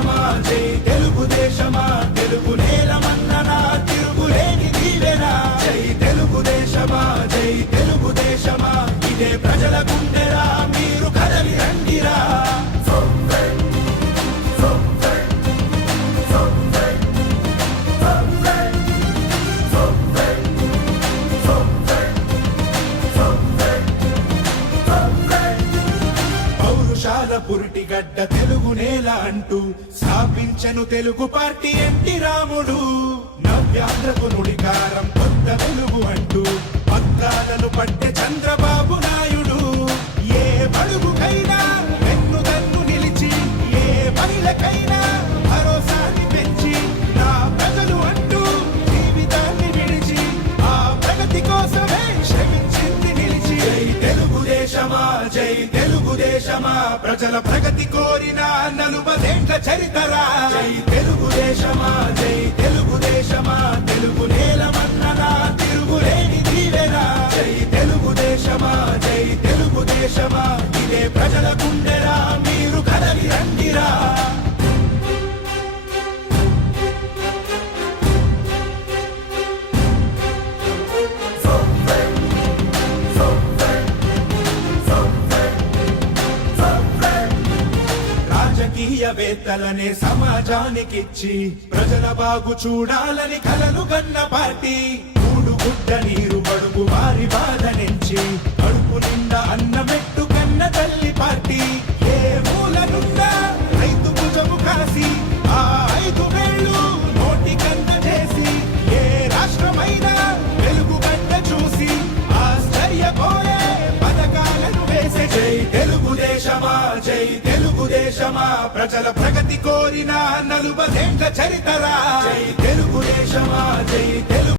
దేశమా? జై తెలుగు దేశమా? తెలుగు నేలమన్ననా తిరుగులేని దీవెనా. జై తెలుగు దేశమా? జై తెలుగు దేశమా? ఇదే ప్రజల గుండెరా? మీరు కదలి రండిరా. పురిటిగడ్డ తెలుగు నేల అంటూ స్థాపించను తెలుగు పార్టీ ఎంటి రాముడు. నవ్యాంధ్రకు నుడికారం కొత్త వెలుగు అంటూ పత్రాలను పట్టే చంద్రబాబు నాయుడు. ఏ బడుగుకైనా వెన్ను తన్ను నిలిచి ఏ మహిళకైనా భరోసాని పెంచి నా ప్రజలు అంటూ జీవితాన్ని విడిచి ఆ ప్రగతి కోసమే శ్రమించింది నిలిచి. జై తెలుగుదేశమా జై తెలుగుదేశమా? ప్రజల ప్రగతి కోరిన నలుబదేండ్ల చరితరా? జై తెలుగుదేశమా? జై తెలుగుదేశమా? తెలుగు రాజకీయవేత్తలనే సమాజానికిచ్చి ప్రజల బాగు చూడాలని కలలు కన్న పార్టీ. మూడు గుడ్డ నీరు బడుగు వారి బాధ నుంచి కడుపు నిండా అన్నమెట్టు కన్న తల్లి పార్టీ. ఏ మూలనుండా రైతు భుజము కాసి ఆ ఐదు వేళ్ళు నోటి కన్న చేసి ఏ రాష్ట్రమైనా వెలుగు గడ్డ చూసి ఆశ్చర్యపోయే పథకాలను వేసే. జై తెలుగుదేశమా జై దేశమా ప్రజల ప్రగతి కోరిన నలుబదేండ్ల చరితరా? జై తెలుగుదేశమా జై తెలుగు